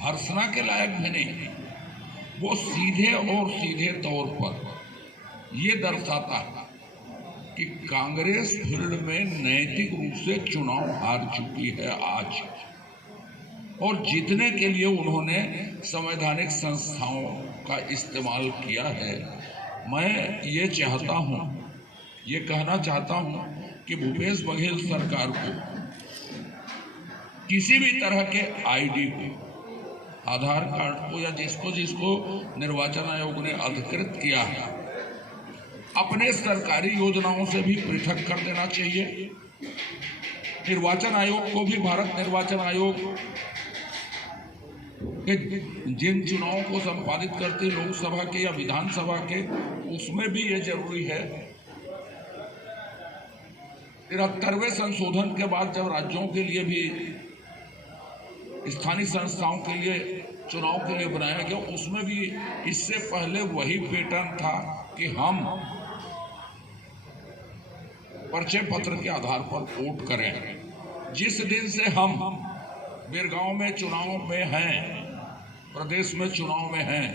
भर्त्सना के लायक भी नहीं। वो सीधे और सीधे तौर पर ये दर्शाता है कि कांग्रेस फील्ड में नैतिक रूप से चुनाव हार चुकी है आज, और जीतने के लिए उन्होंने संवैधानिक संस्थाओं का इस्तेमाल किया है। मैं ये चाहता हूँ, ये कहना चाहता हूँ कि भूपेश बघेल सरकार को किसी भी तरह के आईडी को, आधार कार्ड को, या जिसको जिसको निर्वाचन आयोग ने अधिकृत किया है, अपने सरकारी योजनाओं से भी पृथक कर देना चाहिए। निर्वाचन आयोग को भी भारत निर्वाचन आयोग के जिन चुनावों को संपादित करती लोकसभा के या विधानसभा के, उसमें भी ये जरूरी है। 73वें संशोधन के बाद जब राज्यों के लिए भी स्थानीय संस्थाओं के लिए चुनाव के लिए बनाया गया, उसमें भी इससे पहले वही पैटर्न था कि हम परिचय पत्र के आधार पर वोट करें। जिस दिन से हम बिरगांव में चुनाव में हैं, प्रदेश में चुनाव में हैं,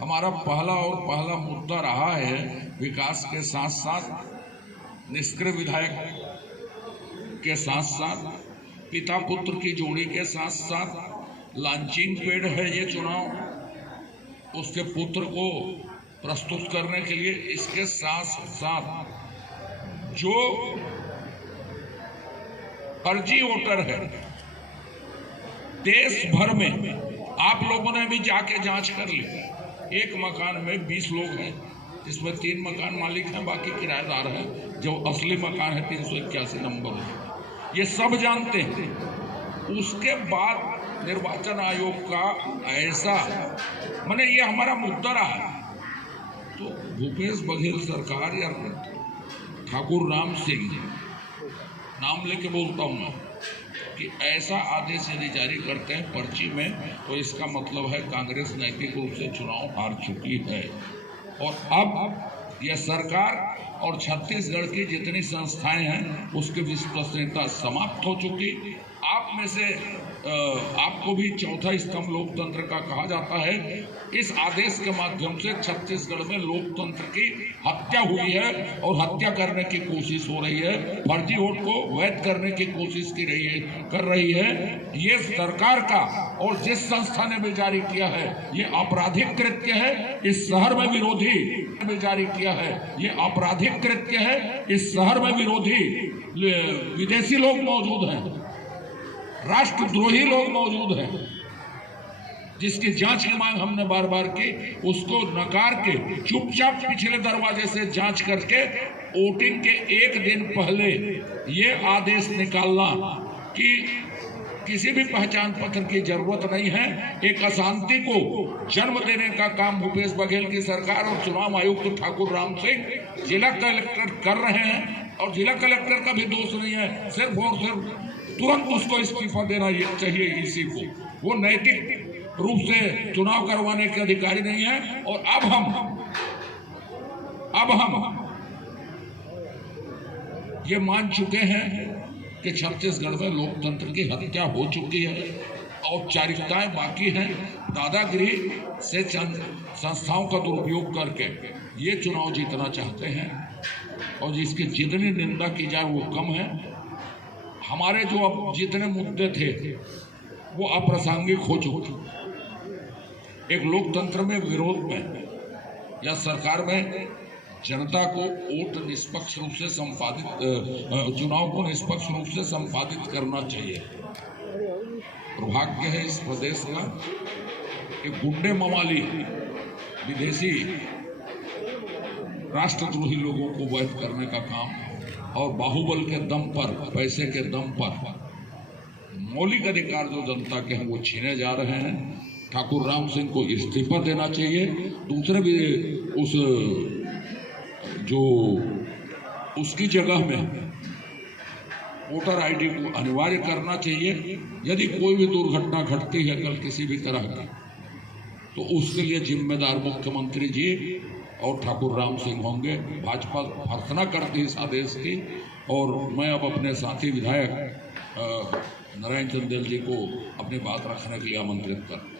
हमारा पहला मुद्दा रहा है विकास के साथ साथ निष्क्रिय विधायक के साथ साथ पिता पुत्र की जोड़ी के साथ साथ लॉन्चिंग पैड है ये चुनाव, उसके पुत्र को प्रस्तुत करने के लिए। इसके साथ साथ जो फर्जी वोटर है देश भर में, आप लोगों ने भी जाके जांच कर ली। एक मकान में 20 लोग हैं, जिसमें 3 मकान मालिक हैं, बाकी किराएदार हैं। जो असली मकान है 381 नंबर, ये सब जानते हैं। उसके बाद निर्वाचन आयोग का ऐसा, माने ये हमारा मुद्दा रहा है। तो भूपेश बघेल सरकार या ठाकुर राम सिंह, नाम लेके बोलता हूँ मैं, कि ऐसा आदेश यदि जारी करते हैं पर्ची में, तो इसका मतलब है कांग्रेस नैतिक रूप से चुनाव हार चुकी है। और अब यह सरकार और छत्तीसगढ़ की जितनी संस्थाएं हैं उसकी विश्वसनीयता समाप्त हो चुकी। आप में से आपको भी चौथा स्तंभ लोकतंत्र का कहा जाता है। इस आदेश के माध्यम से छत्तीसगढ़ में लोकतंत्र की हत्या हुई है और हत्या करने की कोशिश हो रही है। फर्जी वोट को वैध करने की कोशिश कर रही है। ये सरकार का और जिस संस्था ने भी जारी किया है ये आपराधिक कृत्य है। इस शहर में विरोधी भी जारी किया है ये आपराधिक कृत्य है। इस शहर में विरोधी विदेशी लोग मौजूद हैं, राष्ट्रद्रोही लोग मौजूद हैं, जिसकी जांच की मांग हमने बार बार की। उसको नकार के चुपचाप पिछले दरवाजे से जांच करके वोटिंग के एक दिन पहले ये आदेश निकालना कि किसी भी पहचान पत्र की जरूरत नहीं है। एक अशांति को जन्म देने का काम भूपेश बघेल की सरकार और चुनाव आयुक्त ठाकुर राम सिंह जिला कलेक्टर कर रहे हैं। और जिला कलेक्टर का भी दोष नहीं है, सिर्फ और सिर्फ तुरंत उसको इस्तीफा देना चाहिए इसी को। वो नैतिक रूप से चुनाव करवाने के अधिकारी नहीं है। और अब हम ये मान चुके हैं कि छत्तीसगढ़ में लोकतंत्र की हत्या हो चुकी है, औपचारिकताएं बाकी हैं। दादागिरी से चंद संस्थाओं का दुरुपयोग करके ये चुनाव जीतना चाहते हैं और जिसकी जितनी निंदा की जाए वो कम है। हमारे जो अब जितने मुद्दे थे वो अप्रासंगिक हो चुके। एक लोकतंत्र में विरोध में या सरकार में जनता को वोट निष्पक्ष रूप से चुनाव को निष्पक्ष रूप से संपादित करना चाहिए। दुर्भाग्य है इस प्रदेश का कि गुंडे मवाली विदेशी राष्ट्रद्रोही लोगों को वैध करने का काम और बाहुबल के दम पर, पैसे के दम पर मौलिक अधिकार जो जनता के हैं वो छीने जा रहे हैं। ठाकुर राम सिंह को इस्तीफा देना चाहिए। दूसरे भी उसकी जगह में वोटर आईडी को अनिवार्य करना चाहिए। यदि कोई भी दुर्घटना घटती है कल किसी भी तरह की, तो उसके लिए जिम्मेदार मुख्यमंत्री जी और ठाकुर राम सिंह होंगे। भाजपा भर्त्सना करती इस आदेश की। और मैं अब अपने साथी विधायक नारायण चंदेल जी को अपनी बात रखने के लिए आमंत्रित कर।